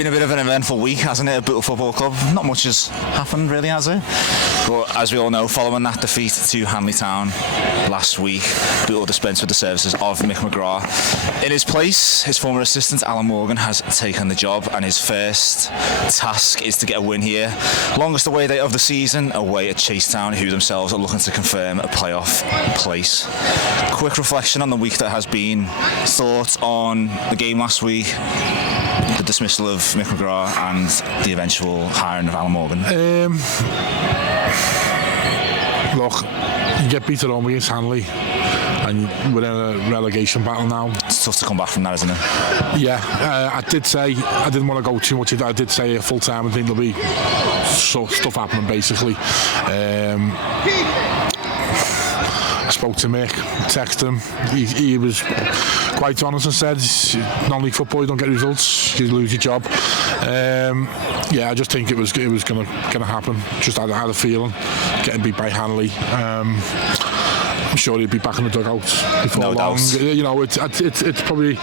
been a bit of an eventful week, hasn't it, at Bootle Football Club? Not much has happened, really, has it? But as we all know, following that defeat to Hanley Town last week, Bootle dispensed with the services of Mick McGrath. In his place, his former assistant Alan Morgan has taken the job, and his first task is to get a win here. Longest away day of the season, away at Chasetown, who themselves are looking to confirm a playoff place. Quick reflection on the week that has been. Thoughts on the game last week, the dismissal of Mick McGrath and the eventual hiring of Alan Morgan? Look, you get beat at home against Hanley and we're in a relegation battle now. It's tough to come back from that, isn't it? Yeah, I did say, I didn't want to go too much into that. I did say a full time and think there'll be stuff happening basically. I spoke to Mick, texted him. He was quite honest and said, non-league football, you don't get results, you lose your job. Yeah, I just think it was gonna happen. Just had a feeling, getting beat by Hanley. I'm sure he'll be back in the dugout before long. Doubt. You know, it's probably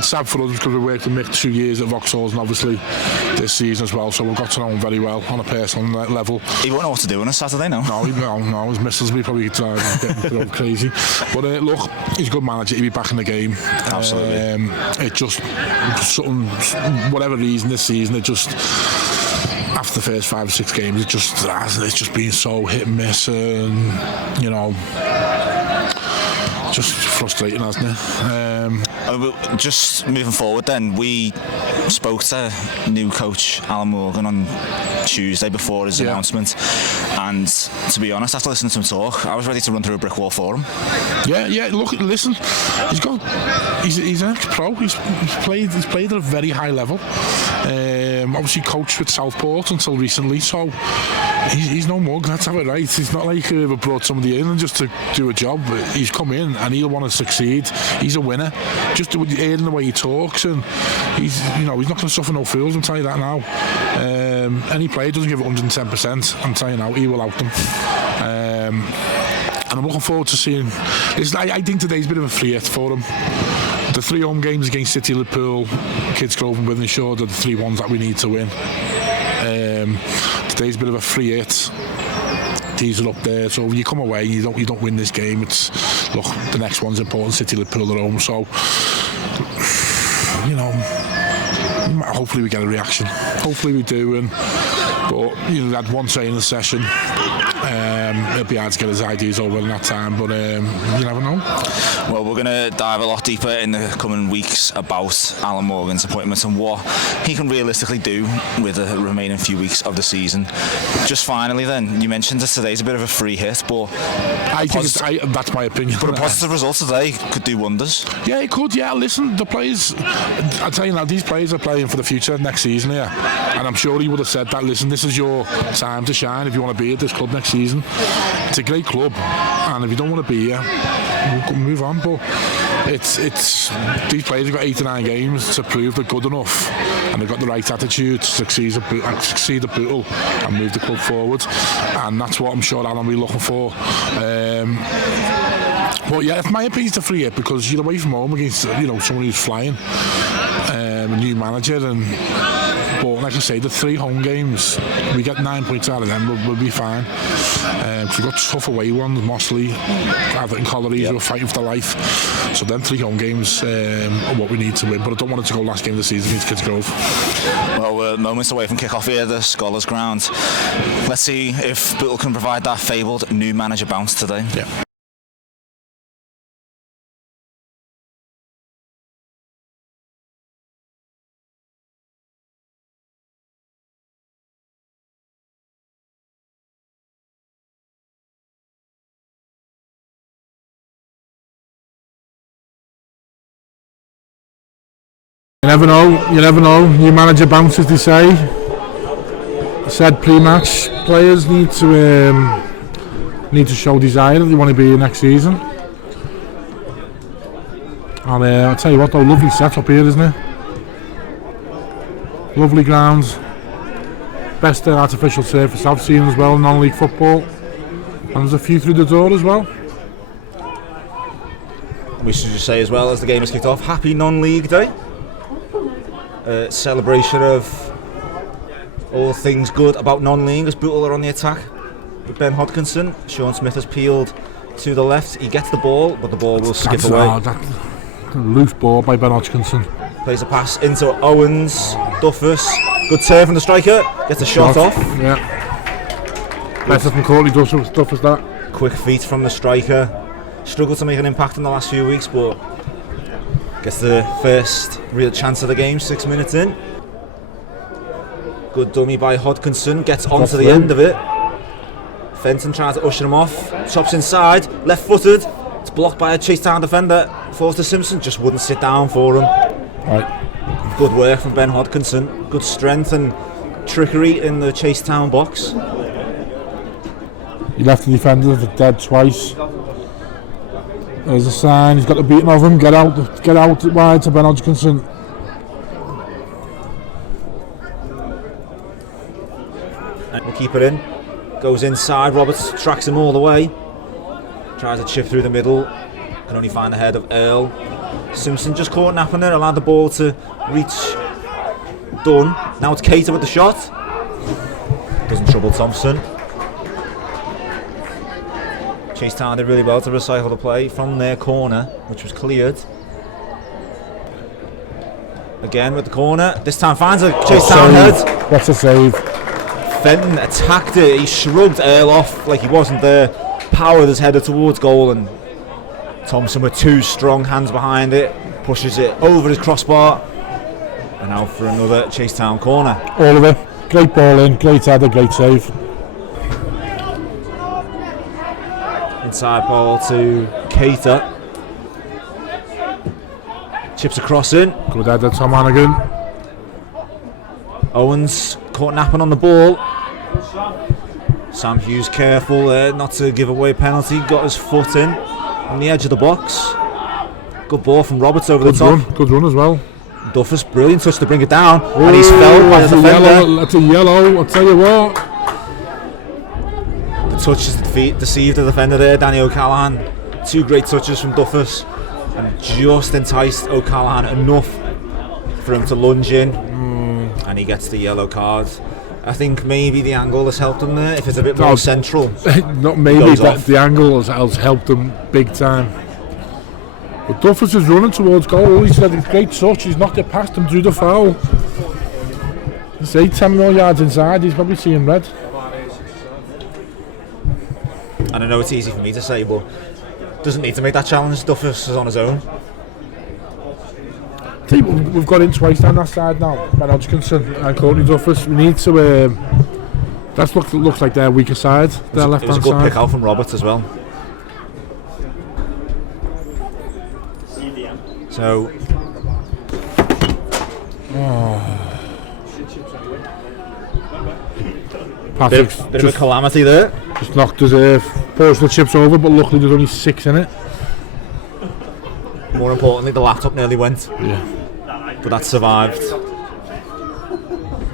sad for us because we worked with Mick 2 years at Vauxhall and obviously this season as well. So we've got to know him very well on a personal level. He won't know what to do on a Saturday, no? No, his missus will be probably getting crazy. But look, he's a good manager. He'll be back in the game. Absolutely. It just something, whatever reason this season, it just. After the first 5 or 6 games, it's just been so hit and miss, and you know, just frustrating, hasn't it? Just moving forward, then we spoke to new coach Alan Morgan on Tuesday before his announcement, and to be honest, after listening to him talk, I was ready to run through a brick wall for him. Yeah. Look, listen, he's an ex-pro. He's played at a very high level. Obviously coached with Southport until recently, so he's no mug, let's have it right. He's not like he ever brought somebody in and just to do a job. He's come in and he'll want to succeed. He's a winner. Just hearing the way he talks, and he's not going to suffer no fools, I'll tell you that now. Any player doesn't give it 110%, I'm telling you now, he will out them. And I'm looking forward to seeing. I think today's a bit of a free hit for him. The 3 home games against City, Liverpool, Kidsgrove and Wythenshawe are the 3 ones that we need to win. Today's a bit of a free hit. These are up there, so if you come away and you don't win this game, it's look, the next one's important. City, Liverpool at home, so you know, hopefully we get a reaction. Hopefully we do, but you know, had one training session. It'll be hard to get his ideas over in that time, but you never know. Well, we're going to dive a lot deeper in the coming weeks about Alan Morgan's appointment and what he can realistically do with the remaining few weeks of the season. Just finally then, you mentioned that today's a bit of a free hit, but I think that's my opinion. But a positive result today could do wonders. Yeah, it could. Yeah, listen, the players, I tell you now, these players are playing for the future next season, yeah. And I'm sure he would have said that, listen, this is your time to shine if you want to be at this club next season. It's a great club, and if you don't want to be here, we'll move on. But it's these players have got 8 or 9 games to prove they're good enough, and they've got the right attitude to succeed at Bootle and move the club forward. And that's what I'm sure Alan will be looking for. But yeah, my opinion's to free it because you're away from home against someone who's flying, a new manager, but like I say, the 3 home games, we get 9 points out of them, we'll be fine. We've got tough away ones, Mossley, Atherton Colliery, who are fighting for their life. So then 3 home games are what we need to win, but I don't want it to go last game of the season against Kidsgrove. Well, we're moments away from kick-off here at the Scholars Ground. Let's see if Bootle can provide that fabled new manager bounce today. Yeah. You never know. New manager bounces, they say. Said pre-match players need to show desire that they want to be here next season. And I'll tell you what though, lovely setup here, isn't it? Lovely grounds. Best artificial surface I've seen as well, non-league football. And there's a few through the door as well. We should just say as well, as the game has kicked off, happy non-league day. celebration of all things good about non-league as Bootle are on the attack with Ben Hodkinson. Sean Smith has peeled to the left. He gets the ball, but the ball will skip away. Loose ball by Ben Hodkinson. Plays a pass into Owens. Duffus. Good serve from the striker. Gets a shot off. Yeah. Better from Courtney Duffus that. Quick feet from the striker. Struggled to make an impact in the last few weeks, but gets the first real chance of the game 6 minutes in. Good dummy by Hodkinson. Gets onto the end of it. Fenton tries to usher him off. Chops inside. Left-footed. It's blocked by a Chasetown defender. Falls to Simpson. Just wouldn't sit down for him. Right. Good work from Ben Hodkinson. Good strength and trickery in the Chasetown box. He left the defender dead twice. There's a sign. He's got the beating of him. Get out wide to Ben Hodkinson. We'll keep it in. Goes inside. Roberts tracks him all the way. Tries to chip through the middle. Can only find the head of Earl. Simpson just caught napping there. Allowed the ball to reach Dunn. Now it's Cater with the shot. Doesn't trouble Thompson. Chasetown did really well to recycle the play from their corner, which was cleared. Again with the corner. This time finds a Chasetown head. That's a save. Fenton attacked it. He shrugged Earl off like he wasn't there. Powered his header towards goal, and Thompson with two strong hands behind it pushes it over his crossbar, and out for another Chasetown corner. Oliver, great ball in, great header, great save. Inside ball to Cater. Chips across in. Good header, Tom Hannigan. Owens caught napping on the ball. Sam Hughes careful there not to give away a penalty. Got his foot in on the edge of the box. Good ball from Roberts over the top. Good run as well. Duffus, brilliant touch to bring it down. And he's felled by the defender. That's a yellow, I'll tell you what. The touch has deceived the defender there, Danny O'Callaghan. Two great touches from Duffus, and just enticed O'Callaghan enough for him to lunge in, and he gets the yellow card. I think maybe the angle has helped him there. If it's a bit more central, not maybe, but the angle has helped him big time. But Duffus is running towards goal. He's had a great touch. He's knocked it past him through the foul. He's 10 more yards inside. He's probably seeing red. And I know it's easy for me to say, but doesn't need to make that challenge. Duffus is on his own. We've got in twice down that side now. Ben Hodkinson and Courtney Duffus. We need to. That looks like their weaker side. Their left hand side. It was a good pick out from Roberts as well. So. Patrick's bit of a calamity there. Just knocked his porcelain chips over, but luckily there's only 6 in it. More importantly, the laptop nearly went. Yeah. But that survived.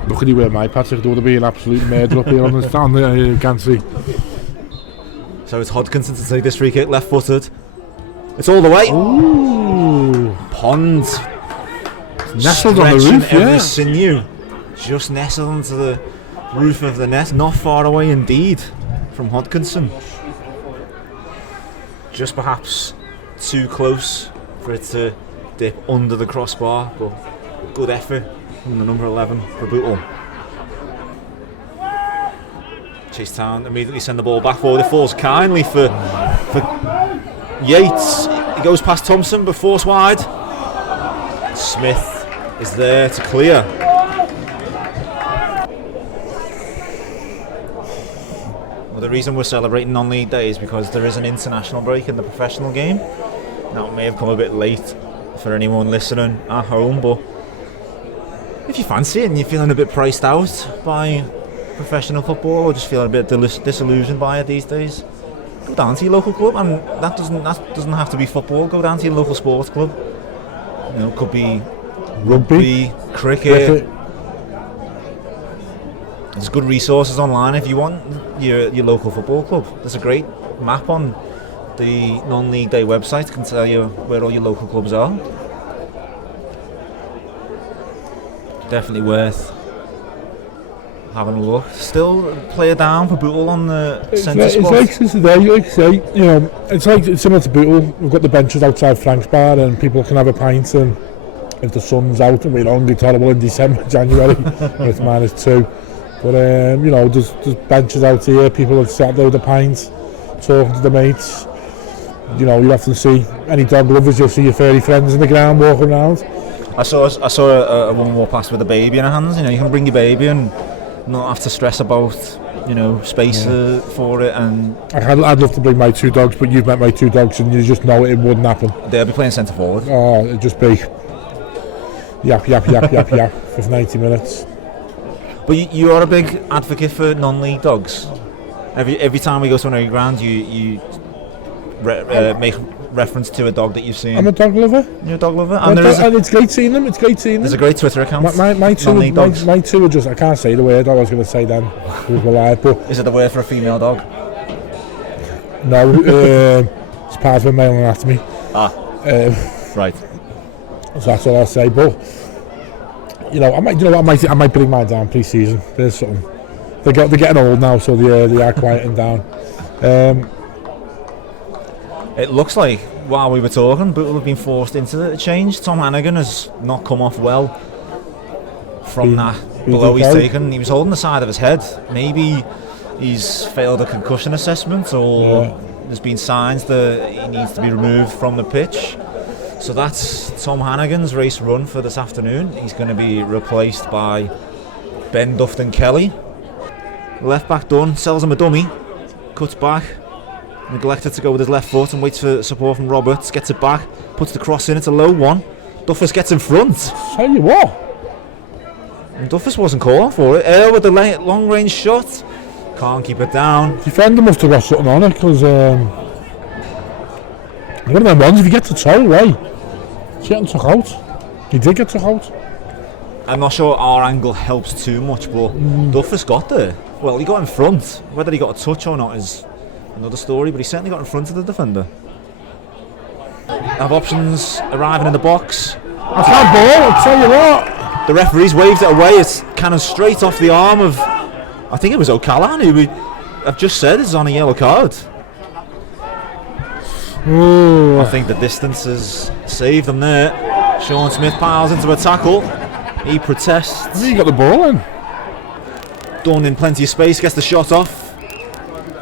Luckily where my Patrick, there would have been an absolute murder up here on the gantry. So it's Hodkinson to take this free kick, left-footed. It's all the way. Ooh. Pond. Nestled on the roof, every sinew. Just nestled onto the roof of the net. Not far away indeed from Hodkinson. Just perhaps too close for it to dip under the crossbar, but good effort from the number 11 for Bootle. Chasetown immediately send the ball back forward. It falls kindly for Yates. He goes past Thompson but forced wide. Smith is there to clear. Well, the reason we're celebrating non-league day is because there is an international break in the professional game. Now it may have come a bit late for anyone listening at home, but if you fancy it and you're feeling a bit priced out by professional football or just feeling a bit disillusioned by it these days, go down to your local club, and that doesn't have to be football. Go down to your local sports club. You know, it could be rugby, cricket. There's good resources online if you want your local football club. There's a great map on the non-league day website, can tell you where all your local clubs are. definitely worth having a look. Still player down for Bootle on the centre spot. It's like since the day, like say, you know, it's similar to Bootle. We've got the benches outside Frank's Bar, and people can have a pint. And if the sun's out and we're hungry, terrible in December, January, it's -2. But you know, there's benches out here. People have sat there with a pint, talking to the mates. You know, you often see any dog lovers. You'll see your furry friends in the ground walking around. I saw a woman walk past with a baby in her hands. You know, you can bring your baby and not have to stress about, you know, space for it. And I'd love to bring my 2 dogs, but you've met my 2 dogs and you just know it wouldn't happen. They'll be playing centre forward. Oh, it'd just be yap for 90 minutes. But you are a big advocate for non-league dogs. Every time we go to an area ground, you make reference to a dog that you've seen. I'm a dog lover. You're a dog lover? And it's great seeing them. There's a great Twitter account. My two are just, I can't say the word I was going to say then. It was live, but is it the word for a female dog? No, it's part of a male anatomy. Right. So that's all I'll say. But you know, I might bring mine down pre-season. There's something. They're getting old now, so they are quieting down. It looks like while we were talking, Bootle have been forced into the change. Tom Hannigan has not come off well from that blow he's taken. He was holding the side of his head. Maybe he's failed a concussion assessment, or there's been signs that he needs to be removed from the pitch. So that's Tom Hannigan's race run for this afternoon. He's going to be replaced by Ben Dufton-Kelly. Left back done, sells him a dummy, cuts back, neglected to go with his left foot and waits for support from Roberts, gets it back, puts the cross in, it's a low one. Duffus gets in front. Tell you what. And Duffus wasn't calling for it. Earl with the long range shot. Can't keep it down. Defender must have got something on it, because one of them ones, if you get to toe, right? He's getting took out. He did get took out. I'm not sure our angle helps too much, but Duffus got there. Well, he got in front. Whether he got a touch or not is another story, but he certainly got in front of the defender. Have options arriving in the box. I can't ball, I'll tell you what. The referee's waved it away. It's kind of straight off the arm of, I think it was O'Callaghan, who I've just said is on a yellow card. Ooh. I think the distance has saved them there. Sean Smith piles into a tackle. He protests. He got the ball in. Dunn in plenty of space, gets the shot off.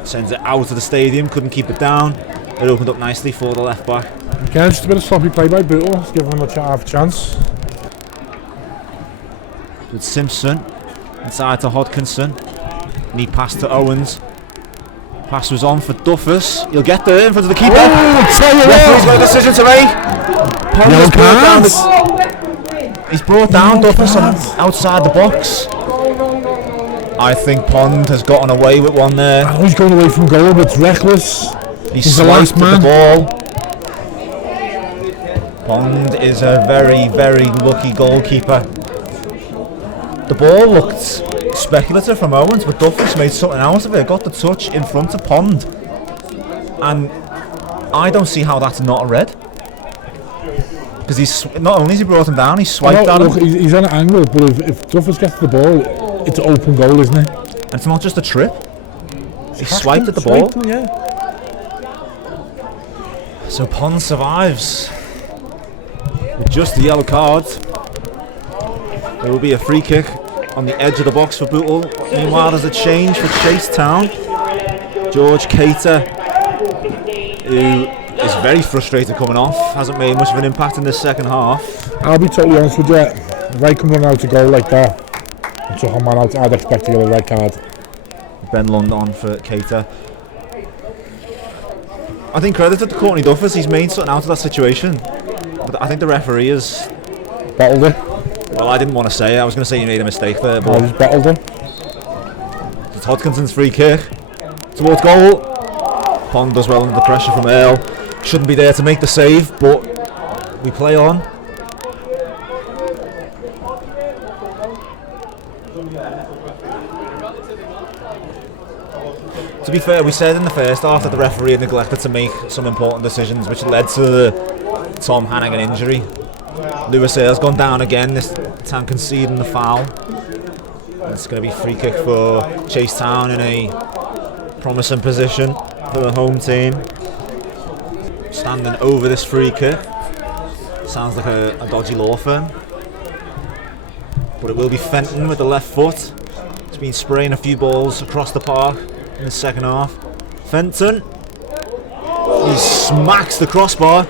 Sends it out of the stadium, couldn't keep it down. It opened up nicely for the left back. Again, just a bit of sloppy play by Bootle. Let's give him half a chance. With Simpson inside to Hodkinson. Neat pass to Owens. Pass was on for Duffus. He'll get there in front of the keeper. Referee's got a decision to make. He's brought down Duffus outside the box. I think Pond has gotten away with one there. Oh, he's going away from goal, but it's reckless. He's swiped the ball. Pond is a very, very lucky goalkeeper. The ball looked speculative from Owens, but Duffus made something out of it. Got the touch in front of Pond, and I don't see how that's not a red. Because he's not only has he brought him down, he's swiped at him. He's on an angle, but if Duffus gets the ball, it's an open goal, isn't it? And it's not just a trip. He swiped at the ball. Yeah. So Pond survives with just the yellow card. There will be a free kick on the edge of the box for Bootle. Meanwhile, there's a change for Chasetown. George Cater, who is very frustrated coming off, hasn't made much of an impact in the second half. I'll be totally honest with you. If I come run out to goal like that and took a man out, I'd expect to get a red card. Ben Lund on for Cater. I think credit to Courtney Duffus, he's made something out of that situation. But I think the referee has bottled it. Well, I didn't want to say it. I was going to say he made a mistake there, but he's bottled it. It's Hodkinson's free kick towards goal. Pond does well under the pressure from Earl. Shouldn't be there to make the save, but we play on. To be fair, we said in the first half that the referee had neglected to make some important decisions, which led to the Tom Hannigan injury. Lewis Earl's gone down again, this Chasetown conceding the foul. It's going to be free kick for Chasetown in a promising position for the home team. Standing over this free kick. Sounds like a dodgy law firm. But it will be Fenton with the left foot. He's been spraying a few balls across the park in the second half. Fenton. He smacks the crossbar.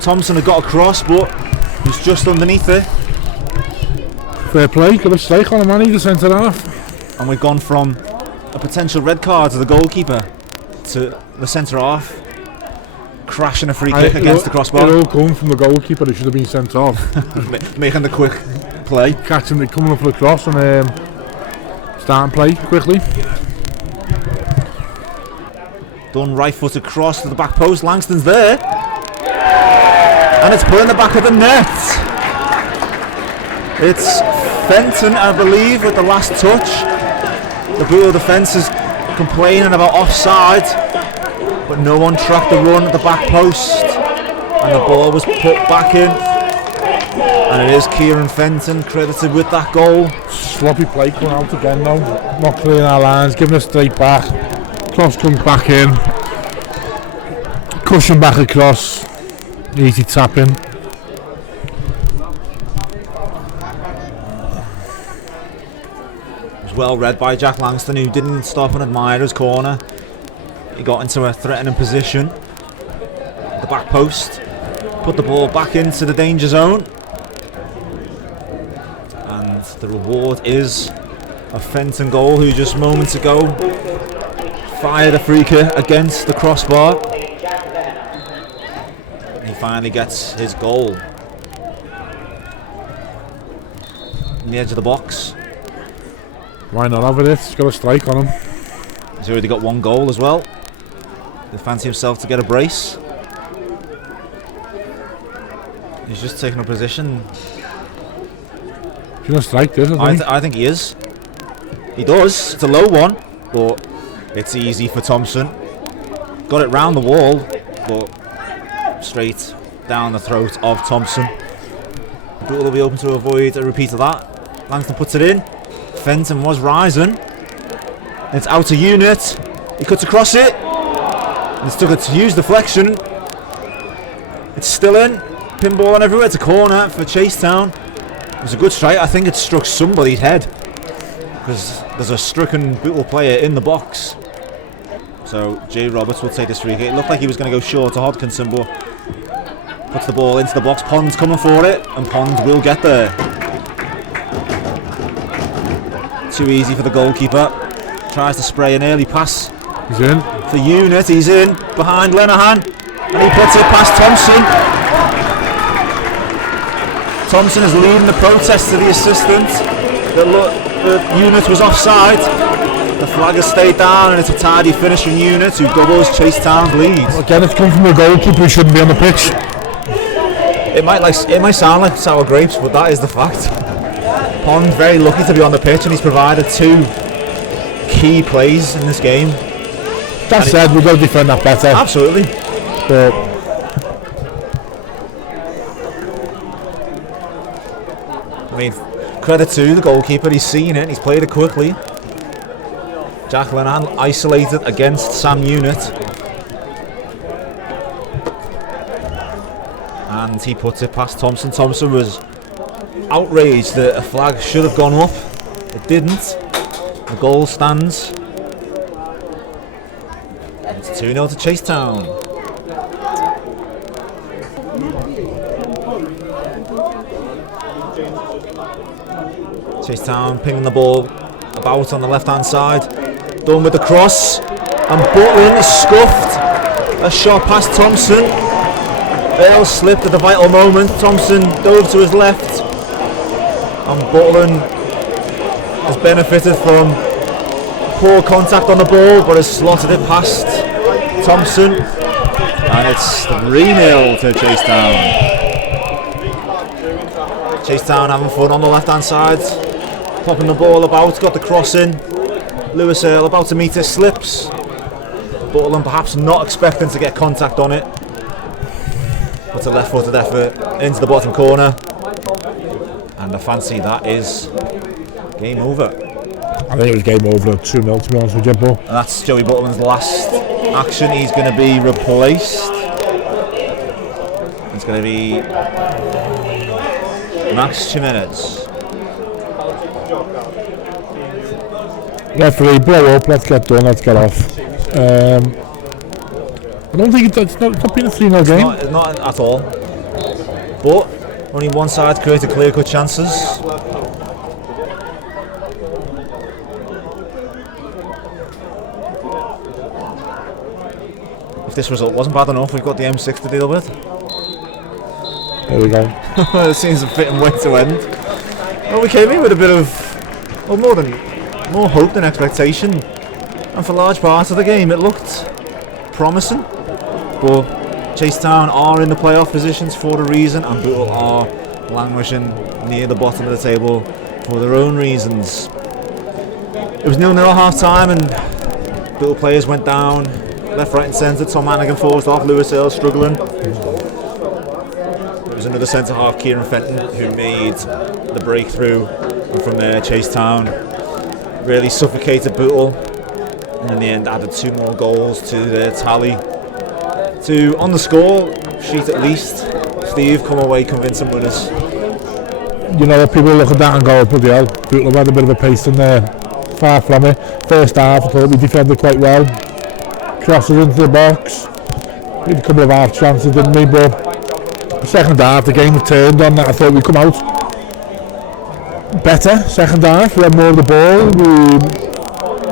Thompson had got across, but he's just underneath it. Fair play, got a strike on him, man, the centre half. And we've gone from a potential red card to the goalkeeper to the centre half crashing a free kick against the crossbar. It all come from the goalkeeper who should have been sent off. Making the quick play. Catching it, coming up for the cross and starting play quickly. Done right foot across to the back post. Langston's there. And it's put in the back of the net. It's Fenton, I believe, with the last touch. The Bootle defence is complaining about offside, but no one tracked the run at the back post, and the ball was put back in. And it is Kieran Fenton credited with that goal. Sloppy play coming out again now. Not clearing our lines, giving us straight back. Cross comes back in. Cushion back across. Easy tapping. Well read by Jack Langston, who didn't stop and admire his corner. He got into a threatening position at the back post, put the ball back into the danger zone, and the reward is a Fenton goal, who just moments ago fired a free kick against the crossbar. And he finally gets his goal in the edge of the box. Why not have it? He's got a strike on him. He's already got one goal as well. He'll fancy himself to get a brace. He's just taking a position. He's going to strike this, I think he is. He does. It's a low one, but it's easy for Thompson. Got it round the wall, but straight down the throat of Thompson. Bootle will be open to avoid a repeat of that. Langston puts it in. Fenton was rising. It's out to unit. He cuts across it. It's took a huge deflection. It's still in. Pinball on everywhere. It's a corner for Chasetown. It was a good strike. I think it struck somebody's head, because there's a stricken Bootle player in the box. So Jay Roberts will take this free kick. It looked like he was going to go short to Hodkinson, but puts the ball into the box. Pond's coming for it, and Pond will get there. Too easy for the goalkeeper. Tries to spray an early pass. He's in. For Unit, he's in behind Lenihan, and he puts it past Thompson. Thompson is leading the protest to the assistant. The Unit was offside. The flag has stayed down, and it's a tidy finish from Unit, who doubles Chasetown's lead. Again, it's come from the goalkeeper who shouldn't be on the pitch. It might sound like sour grapes, but that is the fact. Pond very lucky to be on the pitch, and he's provided two key plays in this game. That said, we've got to defend that better. Absolutely. But I mean, credit to the goalkeeper, he's seen it, he's played it quickly. Jack Lenihan isolated against Sam Unit. And he puts it past Thompson. Thompson was outraged that a flag should have gone up. It didn't. The goal stands. It's 2-0 to Chasetown. Chasetown pinging the ball about on the left hand side. Done with the cross. And Butler is scuffed. A shot past Thompson. Bale slipped at the vital moment. Thompson dove to his left. And Butland has benefited from poor contact on the ball, but has slotted it past Thompson, and it's 3-0 to Chasetown. Chasetown having fun on the left hand side, popping the ball about, got the cross in. Lewis Earl about to meet it, slips. Butland perhaps not expecting to get contact on it. Puts a left footed effort into the bottom corner. and I fancy that is game over. I think it was game over at 2-0 to be honest with you, but... And that's Joey Butlerman's last action. He's going to be replaced. It's going to be Max Jimenez. Referee, blow up, let's get done, let's get off. I don't think it's not been a 3-0 game. It's not at all. But only one side created clear-cut chances. If this result wasn't bad enough, we've got the M6 to deal with. There we go. It seems a fitting way to end. Well, we came in with a bit of, well, more hope than expectation, and for large parts of the game it looked promising. But Chasetown are in the playoff positions for a reason, and Bootle are languishing near the bottom of the table for their own reasons. It was 0-0 at half time, and Bootle players went down left, right, and centre. Tom Hannigan forced off. Lewis Earl struggling. There was another centre half, Kieran Fenton, who made the breakthrough, and from there Chasetown really suffocated Bootle, and in the end added 2 more goals to their tally. To, on the score sheet at least, Steve, come away convincing winners. You know, people look at that and go, bloody hell, Bootle had a bit of a pace in there. Far from it. First half, I thought we defended quite well. Crosses into the box. We had a couple of half chances, didn't we? But the second half, the game turned on that. I thought we'd come out better. Second half, we had more of the ball.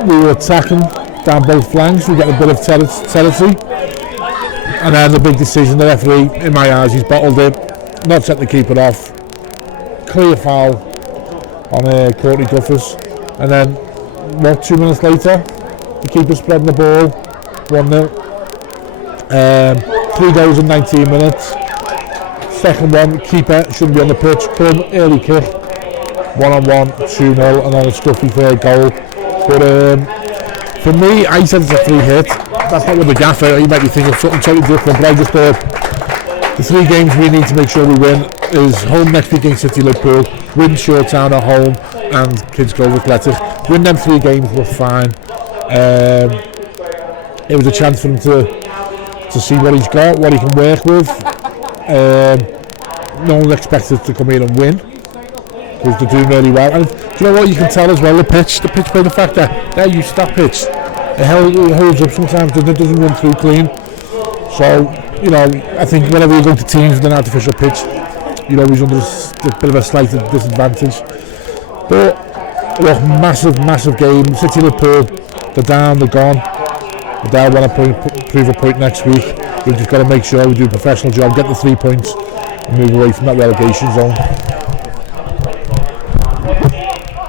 We were attacking down both flanks. We got a bit of territory. And then the big decision, the referee, in my eyes, he's bottled it. Not set the keeper off. Clear foul on Courtney Duffers. And then, 2 minutes later, the keeper spreading the ball. 1-0. 3 goals in 19 minutes. Second one, keeper shouldn't be on the pitch. Come, early kick. 1-on-1, 2-0, and then a stuffy third goal. But for me, I said it's a free hit. That's not what the gaffer, he might be thinking of something totally different, but I just thought the 3 games we need to make sure we win is home next week against City Liverpool, win Chasetown at home, and Kids Grove Athletic. Win them 3 games was fine. It was a chance for him to see what he's got, what he can work with. No one expected to come in and win, because they're doing really well. And do you know what you can tell as well? The pitch by the fact that they're used to that pitch. It holds up sometimes, it doesn't run through clean. So, you know, I think whenever you go to teams with an artificial pitch, you're always under a bit of a slight disadvantage. But look, massive game. City Liverpool, they're down, they're gone. They'll want to prove a point next week. We've just got to make sure we do a professional job, get the 3 points, and move away from that relegation zone.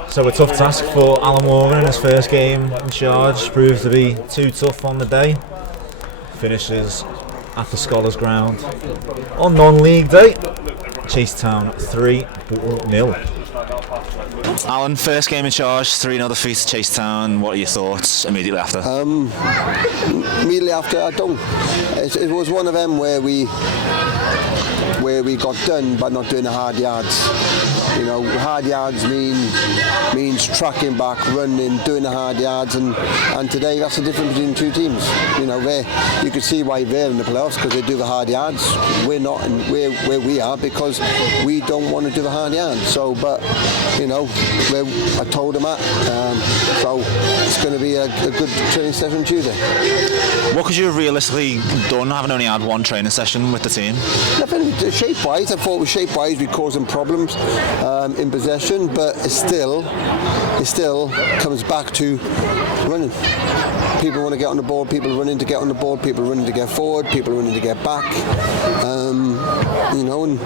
So a tough task for Alan Morgan in his first game in charge. Proves to be too tough on the day. Finishes at the Scholars Ground on non-league day. Chasetown 3, Bootle 0. Alan, first game in charge, 3-0 defeat to Chasetown. What are your thoughts immediately after? Immediately after, it was one of them where we got done but not doing the hard yards. You know, hard yards means tracking back, running, doing the hard yards, and today that's the difference between 2 teams. You know, you can see why they're in the playoffs, because they do the hard yards. We're not where we are because we don't want to do the hard yards. So, but you know, I told them that. So it's going to be a good training session Tuesday. What could you have realistically done, having only had 1 training session with the team? Nothing shape-wise. I thought with shape-wise we caused them problems in possession, but it still comes back to running. People want to get on the ball, people running to get on the ball, people running to get forward, people running to get back. You know, and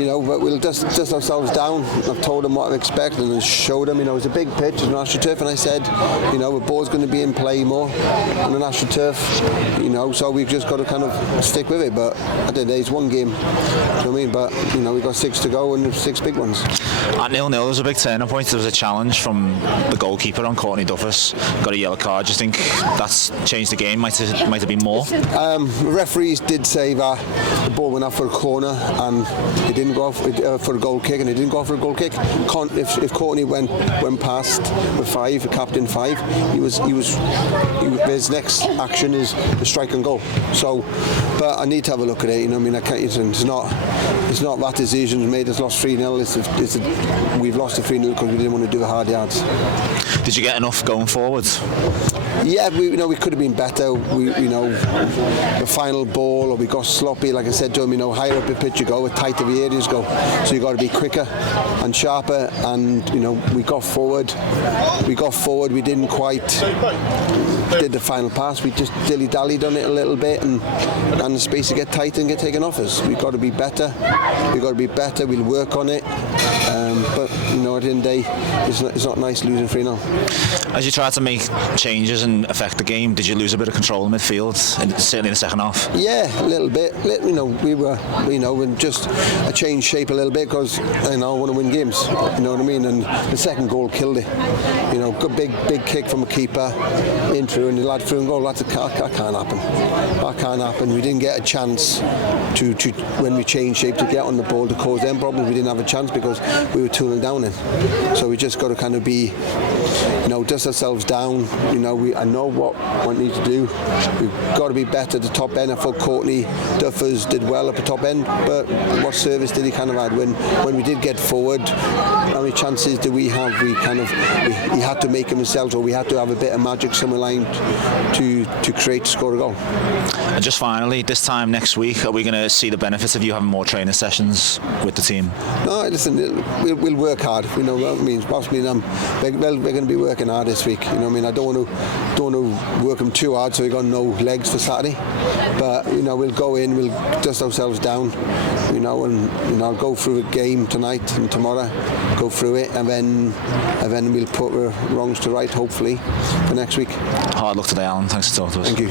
you know, but we'll dust ourselves down. I've told them what I expect and I showed them, you know, it's a big pitch, it's an AstroTurf, and I said, you know, the ball's going to be in play more on an AstroTurf, you know, so we've just got to kind of stick with it. But at the end of the day, it's 1 game, you know what I mean? But, you know, we've got 6 to go and 6 big ones. At 0-0, there was a big turning point. There was a challenge from the goalkeeper on Courtney Duffus. Got a yellow card. Do you think that's changed the game? Might have been more? The referees did say that the ball went out for a corner, and He didn't go off for a goal kick, and he didn't go off for a goal kick. If Courtney went past with 5, captain 5, his next action is the strike and goal. So, but I need to have a look at it. You know, I mean, I can't. It's not that decision's made us lost 3-0. We've lost the 3-0 because we didn't want to do the hard yards. Did you get enough going forward? Yeah, we could have been better. The final ball, or we got sloppy. Like I said to him, higher up the pitch you go, the tighter the areas go. So you got to be quicker and sharper. And we got forward. We didn't quite did the final pass. We just dilly-dallied on it a little bit, and the space to get tight and get taken off us. We've got to be better. We'll work on it. But at the end of the day, it's not nice losing 3-0. As you tried to make changes and affect the game, did you lose a bit of control in midfield, certainly in the second half? Yeah, a little bit. We were, just a change shape a little bit because I want to win games. You know what I mean? And the second goal killed it. Good big kick from a keeper in through, and the lad through and goal. That can't happen. That can't happen. We didn't get a chance to when we changed shape to get on the ball to cause them problems. We didn't have a chance because we were 2-0 down in. So we just got to kind of be, dust ourselves down. I know what we need to do. We've got to be better at the top end. I thought Courtney Duffers did well at the top end, but what service did he kind of add when we did get forward? How many chances did we have? We had to make them ourselves, or we had to have a bit of magic somewhere line to score a goal. And just finally, this time next week, are we going to see the benefits of you having more training sessions with the team? No, listen, we'll work hard. We know what it means. Possibly we're going to be working hard this week. I don't want to work them too hard so we got no legs for Saturday. But we'll go in, we'll dust ourselves down, and I'll go through the game tonight and tomorrow, go through it, and then we'll put the wrongs to right, hopefully, for next week. Hard luck today, Alan. Thanks for talking to us. Thank you.